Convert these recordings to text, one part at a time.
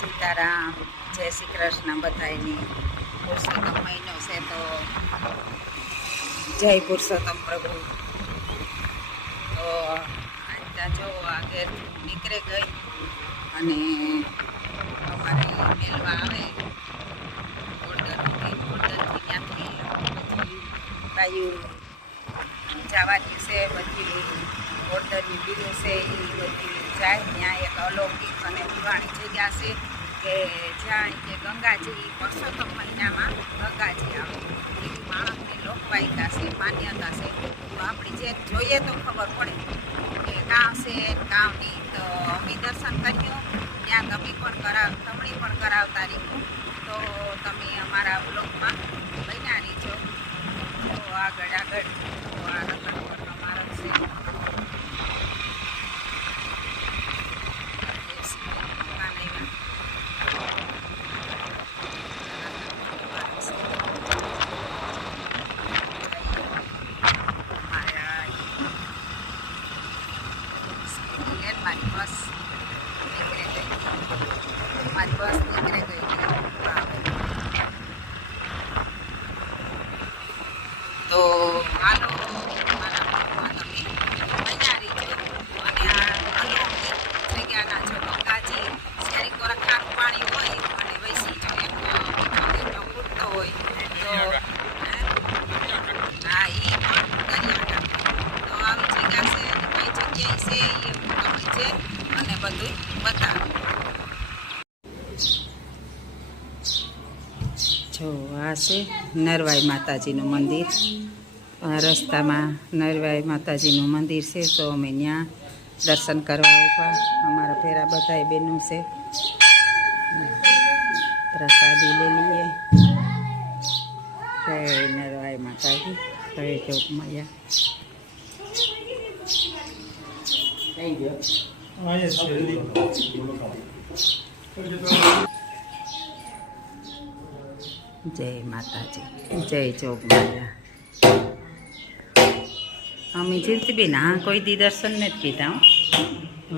સીતારામ, જય શ્રી કૃષ્ણ બધાયની. પુરુષોત્તમ મહિનો છે તો જય પુરુષોત્તમ પ્રભુ. તો આજતા જો આગળ નીકળે ગઈ અને અમારે મેળવા આવે ઓર્ડરથી ત્યાંથી બધી બાયું જવાની છે. બધી ઓર્ડરની બિલો છે એ બધી જાય. ત્યાં એક અલૌકિક અને પુરાણી જગ્યા છે કે જ્યાં કે ગંગાજી પુરુષોત્તમ મહિનામાં ગંગાજી આવે એવી માણસની લોકવાયકા છે, માન્યતા છે. તો આપણે જે જોઈએ તો ખબર પડે કે કામ છે કામ નહીં. તો અમે દર્શન કર્યું ત્યાં તમે પણ કરાવતા રહ્યું. તો તમે અમારા બ્લોગમાં બન્યા રહીજો. તો આગળ આ રતનપરનો માર્ગ છે. મારી બસ નીકળે ગઈ. તો હાલો મારા બ્લોગમાં તમે બન્યા રહીજો. અને આ અલૌકિક જગ્યાના જો ગંગાજી જ્યારે કોરા ખારું પાણી હોય અને વૈસી જો એક ફૂટતો હોય તો હા એ પણ દરિયાકાંઠે. તો આવી જગ્યા છે અને કઈ જગ્યાએ છે એ હું તમને છે અને બધું બતાવું. જો આ છે નરવાઈ માતાજીનું મંદિર. આ રસ્તામાં નરવાઈ માતાજીનું મંદિર છે. તો અમે ત્યાં દર્શન કરવા ઉભા. અમારા ફેરા બધાય બેનું છે. પ્રસાદી લઈ લઈએ. જય નરવાઈ માતાજી, જય જોગમાયા. જય માતાજી, જય જોગમાયા. અમે જીલતીબેન હા કોઈ દી દર્શન નથી કીધા.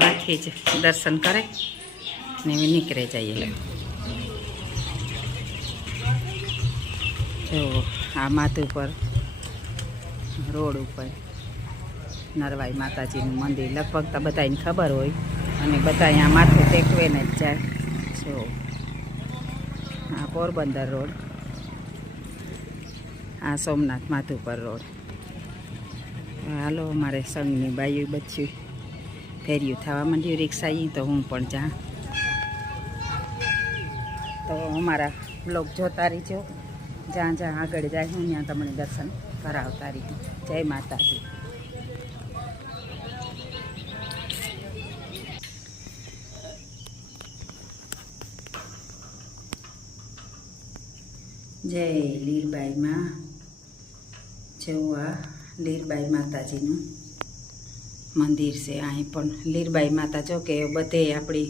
વાંખી જ દર્શન કરે ને નીકળે જઈએ. જો આ માથું પર રોડ ઉપર નરવાઈ માતાજીનું મંદિર લગભગ તો બધાને ખબર હોય અને બધા અહીંયા માથું ટેકવે ને જ જાય. જો આ પોરબંદર રોડ, આ સોમનાથ માધુપર રોડ. હાલો અમારે સંઘની બાયું બચ્યું ફેર્યું થવા માંડ્યું રિક્ષા. તો હું પણ જ્યાં તો અમારા બ્લોગ જોતા રહીજો. જ્યાં જ્યાં આગળ જાય હું ત્યાં તમને દર્શન કરાવતા રહીશું. જય માતાજી. જય લીરબાઈમાં. જવું આ લીરબાઈ માતાજીનું મંદિર છે. અહીં પણ લીરબાઈ માતા જો કે બધે આપણી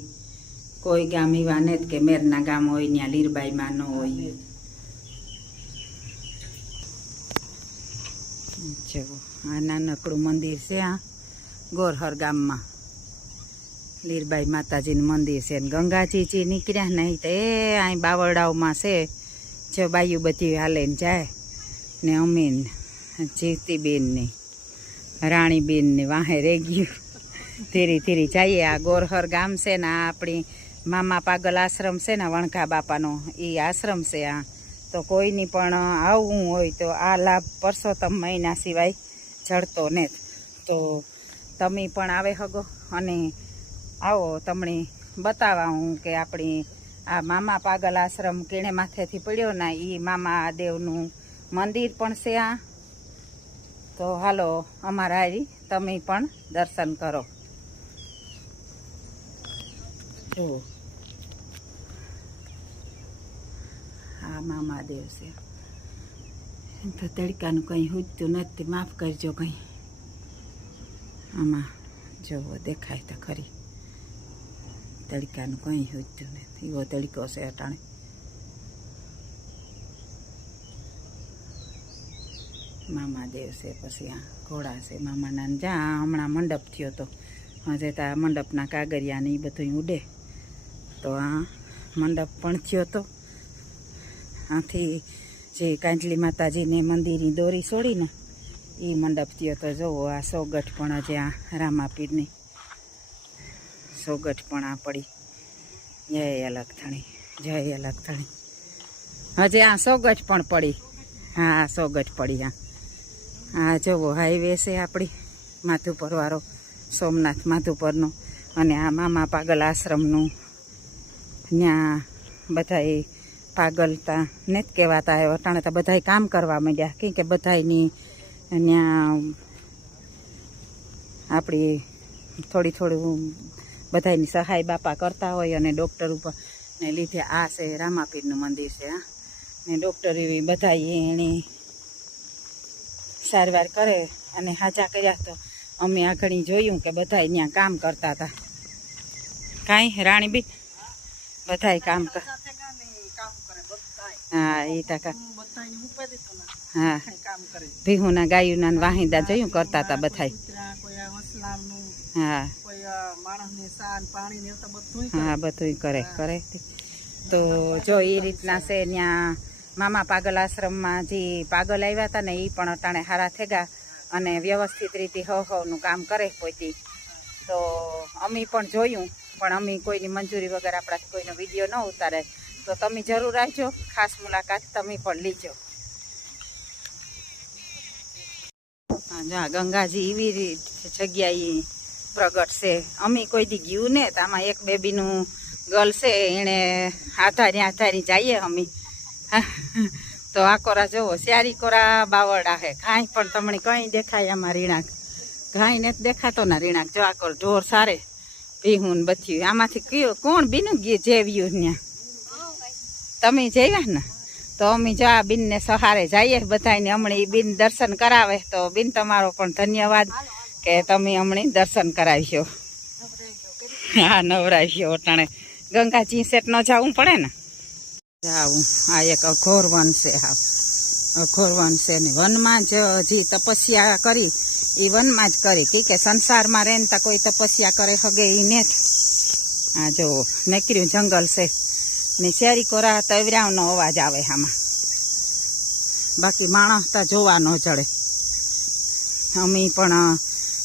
કોઈ ગામ એવા ને કે મેરના ગામ હોય ત્યાં લીરબાઈમાં ન હોય. જો આ નાનકડું મંદિર છે. આ ગોરહર ગામમાં લીરબાઈ માતાજીનું મંદિર છે. ગંગાજી નીકળ્યા નહીં તો એ અહીં બાવળાઓમાં છે. જો બાયું બધી હાલે ને જાય ને અમીન જીવતીબેનની રાણીબેનની વાહે રહી ગયું. ધીરે ધીરે જઈએ. આ ગોરહર ગામ છે ને આ આપણી મામા પાગલ આશ્રમ છે ને વણકા બાપાનો એ આશ્રમ છે. આ તો કોઈની પણ આવવું હોય તો આ લાભ પુરુષોત્તમ મહિના સિવાય જડતો ને. તો તમે પણ આવે હગો અને આવો તમને બતાવા હું કે આપણી આ મામા પાગલ આશ્રમ કેણે માથેથી પડ્યો ને એ મામા દેવનું મંદિર પણ છે આ. તો હાલો અમારા આવી તમે પણ દર્શન કરો. જુઓ આ મામા દેવ છે. તો તડકાનું કંઈ હુજતું નથી, માફ કરજો. કંઈ આમાં જુઓ દેખાય તો ખરી. તડકાનું કંઈ હુજતું નથી. એવો તડકો છે અટાણે. મામા દેવ છે. પછી આ ઘોડા છે મામાના. જ્યાં હમણાં મંડપ થયો તો હજે તો આ મંડપના કાગરિયા ને એ બધું ઉડે. તો આ મંડપ પણ થયો તો આથી જે કાંચલી માતાજીને મંદિરની દોરી છોડીને એ મંડપ થયો તો જુઓ આ સોગઠ પણ જ્યાં રામાપીરની સોગઠ પણ આ પડી જય અલગથણી જય અલગથણી હજી આ સોગઠ પણ પડી હા સોગઠ પડી આ જુઓ હાઈવે છે આપણી માધુપરવાળો સોમનાથ માધુપરનો અને આ મામા પાગલ આશ્રમનું ત્યાં બધાએ પાગલતા ને જ કહેવાતા આવ્યો અટાણે તો બધાએ કામ કરવા માંડ્યા કેમ કે બધાની ત્યાં આપણી થોડું બધાની સહાય બાપા કરતા હોય અને ડૉક્ટર ઉપર ને લીધે આ છે રામાપીરનું મંદિર છે હા ને ડૉક્ટર એવી બધા એની સારવાર કરે અને હાજા કર્યા તો અમે આગળ જોયું કે બધા ત્યાં કામ કરતા હતા કાંઈ રાણીબી બધાય કામ કર હા એ ટકા હા ભીહુના ગાયુના વાહિંદા જોયું કરતા હતા બધાય હા હા બધું કરે તો જો એ રીતના છે ત્યાં મામા પાગલ આશ્રમમાં જે પાગલ આવ્યા હતા ને એ પણ અટાણે હારા થઈ ગયા અને વ્યવસ્થિત રીતે હવનું કામ કરે પોતી તો અમે પણ જોયું પણ અમે કોઈની મંજૂરી વગર આપણાથી કોઈનો વિડીયો ન ઉતારે તો તમે જરૂર આવજો ખાસ મુલાકાત તમે પણ લીજો હા ગંગાજી એવી જગ્યાએ પ્રગટ છે અમે કોઈ દી ગયું ને તો આમાં એક બેબીનું ગર્લ છે એણે આધારી જઈએ અમે તો આ કોરા જોવો સ્યારી કોરા બાવડા હે કાંઈ પણ તમને કંઈ દેખાય આમાં રીણાક કાંઈ ને દેખાતો ના રીણાક જો આ કોર ઢોર સારે ભીહું બથ્યું આમાંથી કયો કોણ બીનું જેવ્યું ત્યાં તમે જઈવા ને તો અમે જો આ બીનને સહારે જઈએ બધાને હમણાં એ બીન દર્શન કરાવે તો બીન તમારો પણ ધન્યવાદ કે તમે હમણાં દર્શન કરાવ્યો હા નવરાવ્યો અટાણે ગંગાજી સેટ ન જવું પડે ને જાવું આ એક અઘોર વન છે હા અઘોર વન છે ને વનમાં જ જે તપસ્યા કરી એ વનમાં જ કરી કે સંસારમાં રહે ને કોઈ તપસ્યા કરે હગે એ ને આ જો મેકર્યું જંગલ છે ને શેરી કોરા તવરાવનો અવાજ આવે આમાં બાકી માણસ તો જોવા ન ચડે અમે પણ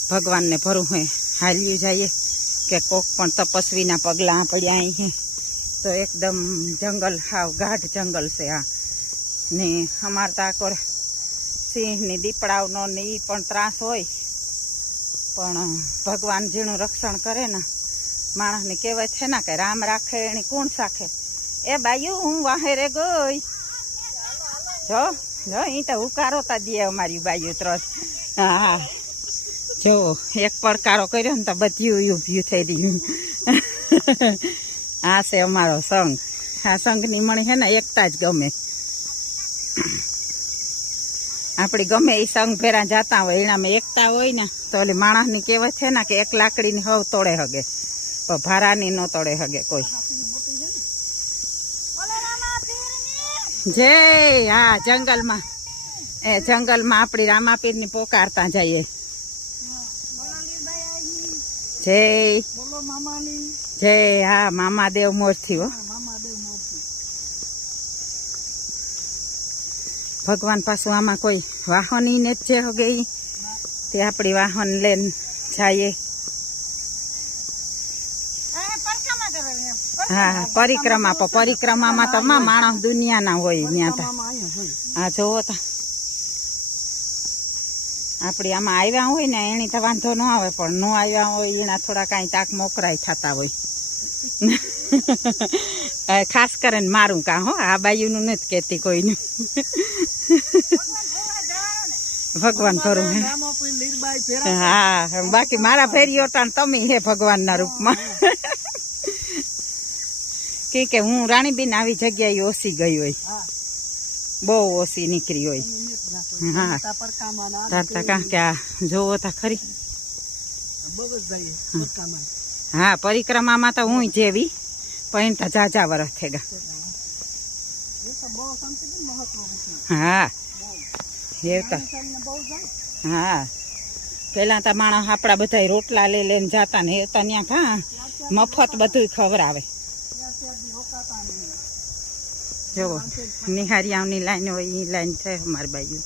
ભગવાનને ભરું હે હાલ્યું જઈએ કે કોક પણ તપસ્વીના પગલાં પડ્યા અહીં તો એકદમ જંગલ હાવ ગાઢ જંગલ છે આ ને અમાર તો આકોર સિંહ ને દીપડાઓનો ને એ પણ ત્રાસ હોય પણ ભગવાન જેનું રક્ષણ કરે ને માણસને કહેવાય છે ને કે રામ રાખે એને કોણ સાખે એ બાયું હું વાહેરે ગઈ જો જો એ તો ઉકારો તા દે અમારી બાયું ત્રસ હા જો એક પડકારો કર્યો ને તો બધું ઊભ્યું થઈ રહ્યું આ છે અમારો સંઘ આ સંઘની મણી છે ને એકતા જ ગમે આપણી ગમે એ સંઘ ભેરા જતા હોય એનામાં એકતા હોય ને તો ઓલી માણસની કહેવત છે ને કે એક લાકડીની હવ તોડે હગે પણ ભારાની ન તોડે હગે કોઈ જય હા જંગલમાં આપણી રામાપીરની પોકારતા જઈએ જય જય હા મામાદેવ મોરથી હો ભગવાન પાછું આમાં કોઈ વાહન ને જ છે હગે તે આપણી વાહન લઈને જઈએ હા પરિક્રમામાં તો માણસ દુનિયાના હોય ત્યાં હા જોવો તા આપણી આમાં આવ્યા હોય ને એની તો વાંધો ન આવે પણ ન આવ્યા હોય એના થોડા કાંઈ તાક મોકરાય થતા હોય ખાસ કરીને મારું કાં હો આ બાયુનું નથી કહેતી કોઈનું ભગવાન ભરું હે હા બાકી મારા ફેરીઓ તાણ તમે હે ભગવાનના રૂપમાં કે હું રાણીબેન આવી જગ્યાએ ઓછી ગઈ હોય બહુ ઓછી નીકળી હોય હા તારતા કાં કે આ જોવો તા ખરી હા પરિક્રમામાં તો હું જેવી પણ તો જાજા વરસ થઈ ગયા હા એ તો હા પેલા તો માણસ આપણા બધા રોટલા લઈ લઈને જતા ને એ તો ત્યાં કાં મફત બધું ખવડાવે જો નિહારિયાઓની લાઈન હોય એ લાઈન છે અમારી બાજુ.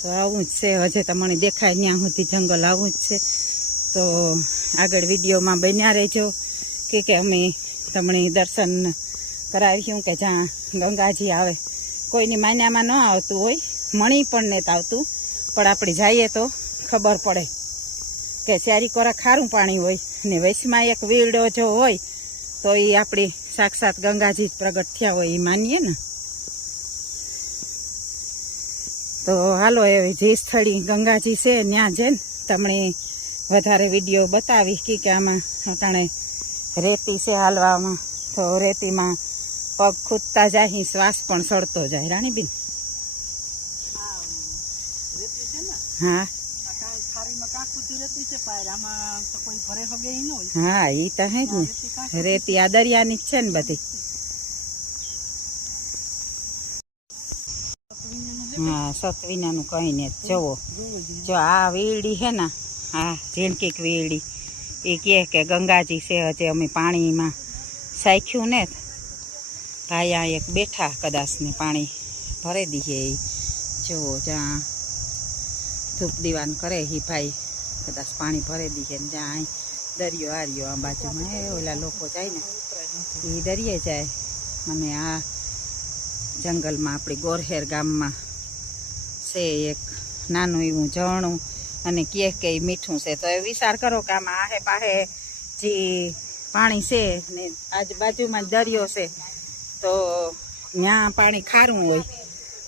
તો આવું જ છે, હજે તમને દેખાય ત્યાં સુધી જંગલ આવું જ છે. તો આગળ વિડીયોમાં બન્યા રહેજો કે અમે તમને દર્શન કરાવ્યું કે જ્યાં ગંગાજી આવે. કોઈની માન્યામાં ન આવતું હોય, મણી પણ નથી આવતું, પણ આપણે જઈએ તો ખબર પડે કે ચારી કોરા ખારું પાણી હોય ને વૈશમાં એક વીરડો જો હોય તો એ આપણી સાક્ષાત ગંગાજી પ્રગટ થયા હોય એ માનીએ ને. તો હાલો હવે જે સ્થળી ગંગાજી છે ત્યાં જઈને તમને વધારે વિડીયો બતાવી કે આમાં અટાણે રેતી છે હાલવામાં. તો રેતીમાં પગ ખૂદતા જાય, શ્વાસ પણ સડતો જાય. રાણીબેન હા હા ઈ તો હે જ ને, રેતી આ દરિયાની જ છે ને બધી. હા સતવિનાનું કઈ ને જવો. જો આ વીરડી હે ને, હા ઝીણકીક વીરડી, એ કહે કે ગંગાજી છે. હજે અમે પાણીમાં સાખ્યું ને ભાઈ આ એક બેઠા કદાચ ને પાણી ભરી દઈએ. એ જુઓ જ્યાં ધૂપ દીવાન કરે એ ભાઈ કદાચ પાણી ભરી દઈએ ને જ્યાં દરિયો હાર્યો આ બાજુમાં ઓલા લોકો જાય ને એ દરિયે જાય. અને આ જંગલમાં આપણી ગોરહેર ગામમાં છે એક નાનું એવું ઝરણું, અને કહે કે એ મીઠું છે. તો એ વિચાર કરો કે આમાં આહે પાહે જે પાણી છે ને આજુબાજુમાં જ દરિયો છે, તો ત્યાં પાણી ખારું હોય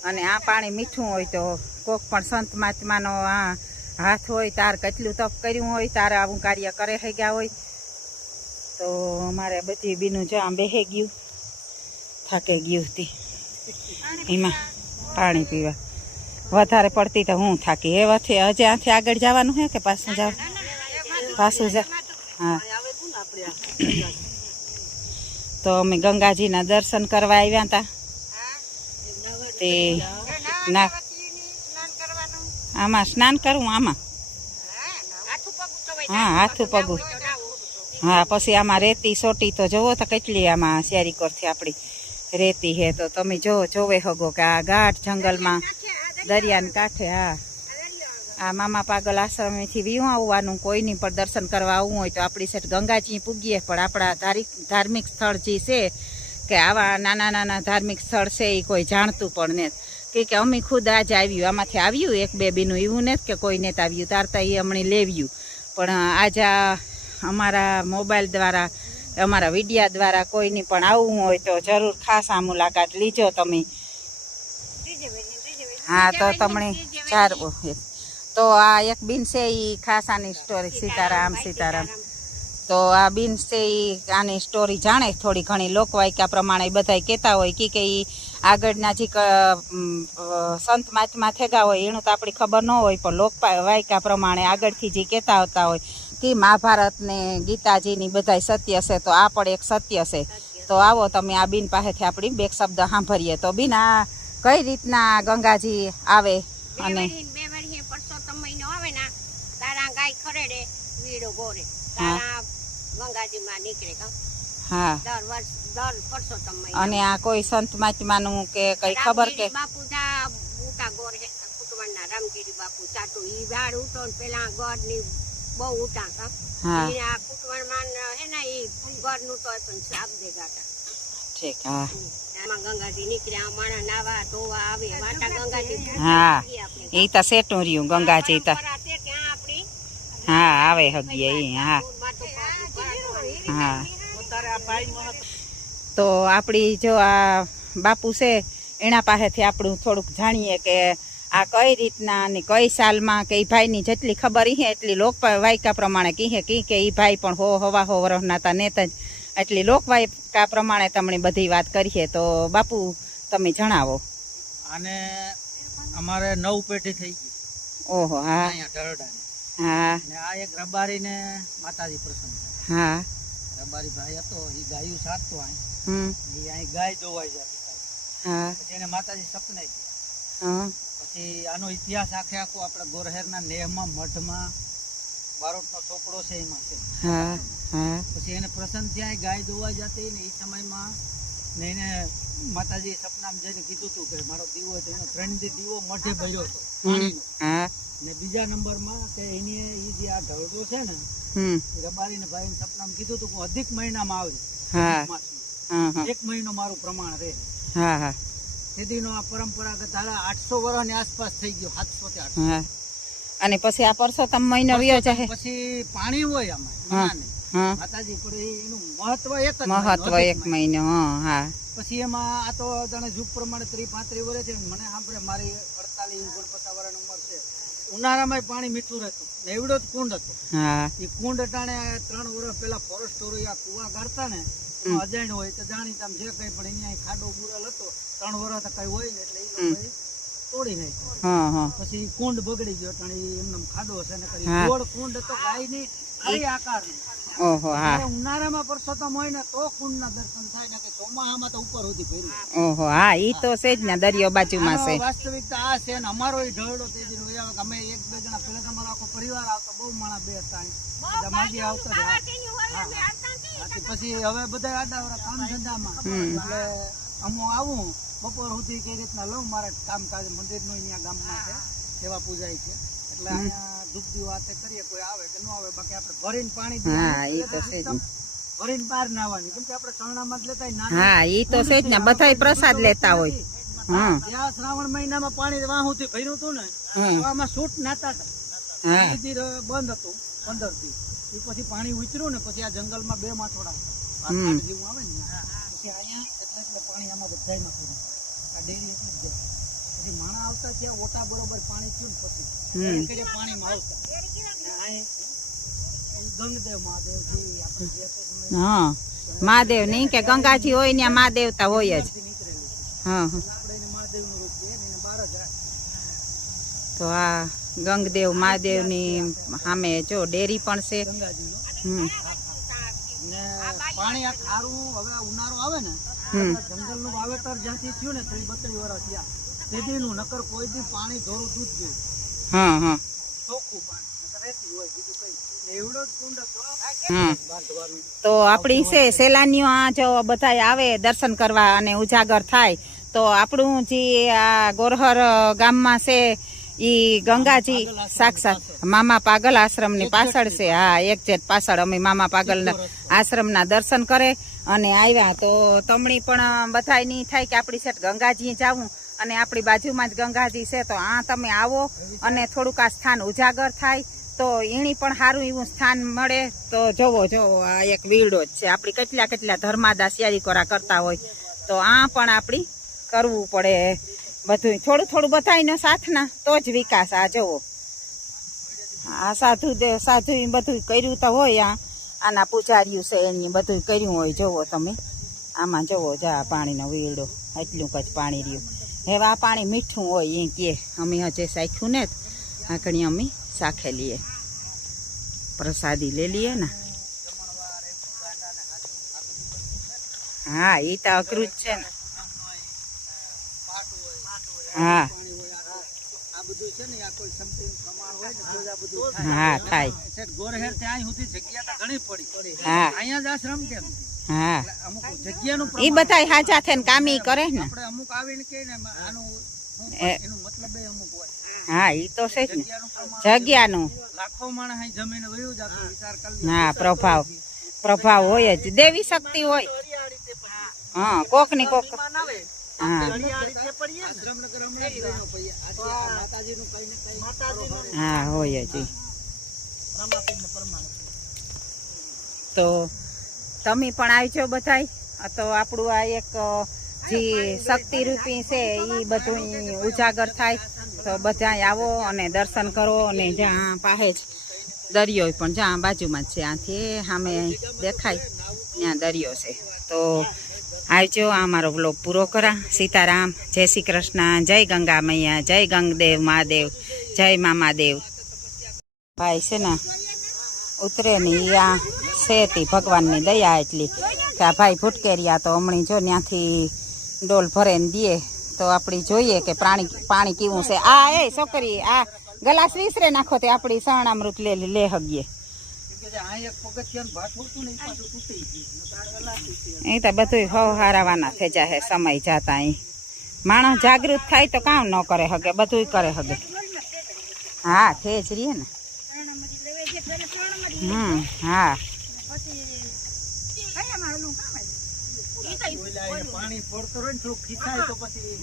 અને આ પાણી મીઠું હોય. તો કોક પણ સંત મહાત્માનો આ હાથ હોય, તાર કેટલું તપ કર્યું હોય, તારે આવું કાર્ય કરે થઈ ગયા હોય. તો અમારે બધી બીનું જો આમ બેહે ગયું, થાકે ગયું હતી એમાં પાણી પીવા. વધારે પડતી તો હું થાકી. એ વચ્ચે હજે આથી આગળ જવાનું હે કે પાછું જાવ? પાછું જા. હા તો અમે ગંગાજીના દર્શન કરવા આવ્યા હતા. તે ના આમાં સ્નાન કરવું આમાં? હા હાથું પગું. હા પછી આમાં રેતી સોટી તો જોવો તો કેટલી આમાં શેરીકોરથી આપણી રેતી હે. તો તમે જોવે હગો કે આ ગાઢ જંગલમાં દરિયાને કાંઠે. હા આ મામા પાગલ આશ્રમેથી વીવું આવવાનું. કોઈની પણ દર્શન કરવા આવવું હોય તો આપણી સેટ ગંગાજી પૂગીએ. પણ આપણા ધાર્મિક સ્થળ જે છે કે આવા નાના નાના ધાર્મિક સ્થળ છે એ કોઈ જાણતું પણ નથી. કે અમે ખુદ આજ આવ્યું, આમાંથી આવ્યું એક બે બીનું, એવું નથી કે કોઈ નથી આવ્યું. તારતા એ હમણાં લેવ્યું. પણ આજે અમારા મોબાઈલ દ્વારા, અમારા વિડીયા દ્વારા કોઈની પણ આવવું હોય તો જરૂર ખાસ આ મુલાકાત લીજો તમે. હા તો તમને ચારવો. તો આ એક બીન છે એ ખાસ આની સ્ટોરી, સીતારામ સીતારામ. તો આ બીન છે એ આની સ્ટોરી જાણે થોડી ઘણી. લોકવાયકા પ્રમાણે બધા કહેતા હોય કે એ આગળના જે સંત મહાત્મા થેગા હોય એનું તો આપણી ખબર ન હોય, પણ લોકવાયકા પ્રમાણે આગળથી જે કહેતા આવતા હોય કે મહાભારત ને ગીતાજીની બધા સત્ય છે. તો આ પણ એક સત્ય છે. તો આવો તમે આ બીન પાસેથી આપણી બે શબ્દ સાંભળીએ. તો બીન આ કઈ રીતના ગંગાજી આવે? અને હા અને આ કોઈ સંત મહાત્માનું કે કઈ ખબર કે? રામગીરી બાપુ ચાટુ ઈ વાળ ઉઠો પેલા ગોડ ની બહુ ઉઠા કા. હા આ કુટવણમાં હે ને ઈ ગોડ નું તો પણ સાપ દેગાતા. ઠીક. હા આમાં ગંગાજી નીકળ્યા, માણા નાવા ધોવા આવે વાટા ગંગાજી. હા ઈ તો સેટું રહ્યું ગંગાજી તો. હા આવે હગીએ ઈ. હા હા તો આપણી જો આ બાપુ છે એના પાસેથી આપણું થોડુંક જાણીએ કે આ કઈ રીતના અને કઈ સાલમાં કે એ ભાઈની જેટલી ખબર હે એટલી લોકવાયકા પ્રમાણે કહે કે એ ભાઈ પણ હવા વરસના હતા નેતા જ. એટલી લોકવાયકા પ્રમાણે તમને બધી વાત કરીએ. તો બાપુ તમે જણાવો. આને અમારે 9 પેઢી થઈ ગઈ. ઓહો. હા હા ને આ એક રબારી ને માતાજી પ્રસન્ન. હા રબારી ભાઈ હતો એ ગાયું સાચતો. એ અહીં ગાય દોવાઈ જતી. હા એને માતાજી સપને હા પછી આનો ઇતિહાસ આખો આપણે ગોરહેરના નેહમાં મઠમાં બારોટનો ચોપડો છે એમાં છે. હા હા પછી એને પ્રસન્ન ત્યાં ગાય દોવા જતી ને એ સમયમાં ને એને માતાજી સપનામાં જઈને કીધું હતું કે મારો દીવો છે એનો 3 દી દીવો મઠે બળ્યો હતો પાણીનો. હા ને બીજા નંબરમાં કે એની એ જે આ ઢળતો છે ને એ રબારીને ભાઈને સપનામાં કીધું હતું કે હું અધિક મહિનામાં આવી. હા હા 1 મહિનો મારું પ્રમાણ રહે. હા હા તેદીનો આ પરંપરાગત હાલ 800 વર્ષની આસપાસ થઈ ગયો 700 થી 800. હા અને પછી આ પરસોત્તમ મહિનો વ્યો છે. પછી પાણી હોય આમાં હા હા માતાજી પણ એનું મહત્વ એક જ મહત્વ 1 મહિનો. હા પછી એમાં આ તો જાણે યુગ પ્રમાણે 30-35 વર્ષ છે મને સાંભળે મારી 48-49 વર્ષની ઉંમર છે. ઉનાળામાં પાણી મીઠું રહેતું ને એવડો જ કુંડ હતો. હા એ કુંડ અટાણે 3 વર્ષ પેલા ફોરેસ્ટરો આ કુવા ગાળતા ને અજાણ હોય તો જાણીતા જે કઈ પણ અહીંયા ખાડો બુરાલ હતો 3 વર્ષ તો કઈ હોય ને એટલે એ લોકો તોડી નાખ્યો. હા હા પછી કુંડ બગડી ગયો અટાણે એમને ખાડો છે ને કરી ગોળ કુંડ તો ગાયની ખરી આકારની. ઓહો હા ઉનાળામાં પરસોત્તમ હોય ને તો કુંડના દર્શન થાય ને કે ચોમાસામાં તો ઉપર સુધી ફેર્યું. ઓહો હા ઈ તો છે જ ને દરિયો બાજુમાં છે. વાસ્તવિકતા આ છે ને અમારો ઢળડો તે અમે 1-2 જણા પેલા તમારો આખો પરિવાર આવતો બહુ માણસ બે હતા બધા માજી આવતા પછી હવે બધા આડાવડા કામ ધંધામાં એટલે અમુક આવું બપોર સુધી કઈ રીતના લઉં મારે કામકાજ મંદિરનું અહીંયા ગામમાં છે સેવા પૂજાય છે એટલે અહીંયા ધૂપ દીવા વાતે કરીએ કોઈ આવે કે ન આવે બાકી આપણે ભરીને પાણી હા ઈ તો છે જ. ભરીને બહાર નાવાની કેમ કે આપણે શરણામાં જ લેતા હા ઈ તો છે જ ને બધાય પ્રસાદ લેતા હોય. હા ત્યાં શ્રાવણ મહિનામાં પાણી વાહુથી ભર્યું હતું ને તો આમાં સૂટ નાતા હતા. હા બંધ હતું 15 થી એ પછી પાણી ઉતર્યું ને પછી આ જંગલમાં 2 માથોડા જેવું આવે ને પછી અહીંયા એટલે પાણી આમાં બધાયમાં કર્યું આ ડેરી એટલી જ જાય પછી માણા આવતા ત્યાં ઓટા બરોબર પાણી થયું ને પછી પાણીમાં આવતા ગંગદેવ મહાદેવજી આપણે જે તે સમય હા મહાદેવ નહીં કે ગંગાજી હોય ને મહાદેવતા હોય જ. હા આપણે એને મહાદેવનું રૂપ છે એને બહાર જ રાખે. તો આ ગંગદેવ મહાદેવની સામે જો ડેરી પણ છે. ગંગાજીનો ને પાણી આ ખારું હવે આ ઉનાળો આવે ને જંગલનું વાવેતર જ્યાંથી થયું ને 30-32 વર્ષ થયા તેદીનું નકર કોઈ દી પાણી ધોરું દૂધ ગયું. હા હા ચોખ્ખું પાણી નકર રહેતી હોય બીજું કઈ એવડો જ કુંડ હતો. તો આપણી છે સેલાનીઓ આ જો બધા આવે દર્શન કરવા અને ઉજાગર થાય તો આપણું જે આ ગોરહર ગામમાં છે ઈ ગંગાજી સાક્ષાત મામા પાગલ આશ્રમની પાછળ છે. હા એક્ઝેક્ટ પાછળ અમે મામા પાગલ આશ્રમના દર્શન કરે અને આવ્યા તો તમણી પણ બધાય નહીં થાય કે આપણી સેટ ગંગાજી જાવું અને આપણી બાજુમાં જ ગંગાજી છે તો આ તમે આવો અને થોડુંક આ સ્થાન ઉજાગર થાય તો એની પણ સારું એવું સ્થાન મળે. તો જોવો આ એક વીડો જ છે. આપણી કેટલા ધર્માદા શિયારીકોરા કરતા હોય તો આ પણ આપણી કરવું પડે બધું થોડું બધાયનો સાથના તો જ વિકાસ. આ જુઓ આ સાધુ બધું કર્યું તો હોય આના પૂજારીઓ છે એની બધું કર્યું હોય. જુઓ તમે આમાં જુઓ જા પાણીનો વીડો એટલું જ પાણી રહ્યું. હવે આ પાણી મીઠું હોય એ કે અમે હજે સાખ્યું ને આકણી અમે સાખે લઈએ પ્રસાદી લઈ લઈએ ને. હા એ તો અઘરું જ છે ને. હા હા થાય. ગોરહેર ત્યાં સુધી જગ્યા તો ઘણી પડી. હા અહીંયા જ આશ્રમ કેમ હા અમુક જગ્યાનું એ બધા હાચા થઈને કામી કરે ને. આપણે અમુક આવીને કે ને આનું એનું મતલબ અમુક હોય. હા એ તો છે જ ને જગ્યાનું. લાખો માણસ અહીં જમીને વયું જતું વિચાર કરી. હા પ્રભાવ હોય જ દેવી શક્તિ હોય. હા કોક ની કોક. હા હોય જ. તો તમે પણ આવજો બધાય. તો આપણું આ એક જે શક્તિ રૂપી છે એ બધું ઉજાગર થાય તો બધા આવો અને દર્શન કરો. અને જ્યાં પાસે જ દરિયો પણ જ્યાં બાજુમાં જ છે આથી સામે દેખાય ત્યાં દરિયો છે. તો આવજો. આ મારો બ્લોગ પૂરો કરા. સીતારામ, જય શ્રી કૃષ્ણ, જય ગંગા મૈયા, જય ગંગદેવ મહાદેવ, જય મામાદેવ. ભાઈ છે ને ઉતરે ને આ છે ભગવાનની દયા એટલી કે આ ભાઈ ભૂટકેરિયા તો હમણાં જો ત્યાંથી ડોલ ભરે ને દે તો આપણી જોઈએ કે પાણી કેવું છે. આ એ છોકરી આ ગલાસ વિસરે નાખો તે આપણી શરણામૃત લે હગીએ. એ તો બધું હારાવાના થઈ જાય સમય જાતા. અહીં માણસ જાગૃત થાય તો કામ ન કરે હગે, બધું કરે હગે. હા થઈ જ રહીએ ને. હા પાણી પડતો રહે ને થોડું ખીચાય તો પછી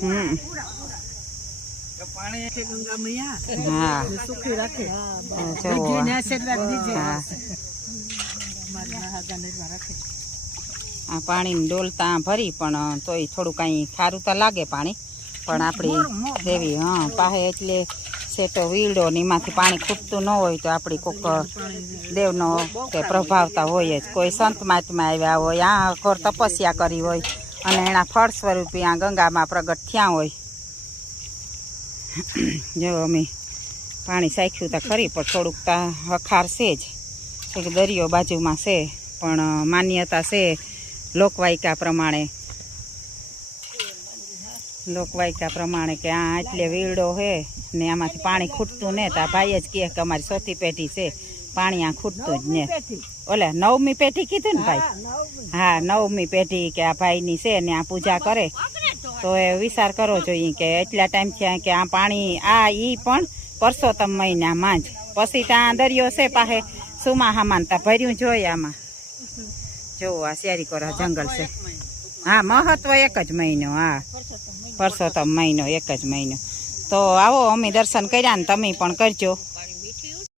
પાણી ગંગા મૈયા સુખી રાખે. આ પાણી ડોલતા ભરી પણ તોય થોડું કઈ ખારું તો લાગે પાણી, પણ આપણી દેવી પાસે એટલે સેટો વીડો ને એમાંથી પાણી ખૂટતું ન હોય તો આપણી કોક દેવનો કે પ્રભાવતા હોય જ. કોઈ સંત મહાત્મા આવ્યા હોય, આ ઘોર તપસ્યા કરી હોય અને એના ફળ સ્વરૂપે આ ગંગામાં પ્રગટ થયા હોય. જો અમે પાણી સાખ્યું તો ખરી, પણ થોડુંક તા વખાર છે જ, એક દરિયો બાજુમાં છે, પણ માન્યતા છે લોકવાયકા પ્રમાણે કે આ એટલે વીડો છે ને આમાંથી પાણી ખૂટતું ને. તો આ ભાઈ જ કહે કે અમારી ચોથી પેઢી છે પાણી આ ખૂટતું જ ને. ઓલે 9મી પેઢી કીધું ને ભાઈ? હા 9મી પેઢી કે આ ભાઈની છે ને આ પૂજા કરે. તો એ વિચાર કરવો જોઈએ કે એટલા ટાઈમ થયા કે આ પાણી ઈ પણ પરસોત્તમ મહિનામાં જ. પછી ત્યાં દરિયો છે પાસે સુમાહામાં તા ભર્યું જોઈએ. આમાં જોવો આ શિયારીકોરા જંગલ છે. હા મહત્વ એક જ મહિનો. હા પરસોત્તમ મહિનો એક જ મહિનો. તો આવો અમે દર્શન કર્યા ને તમે પણ કરજો.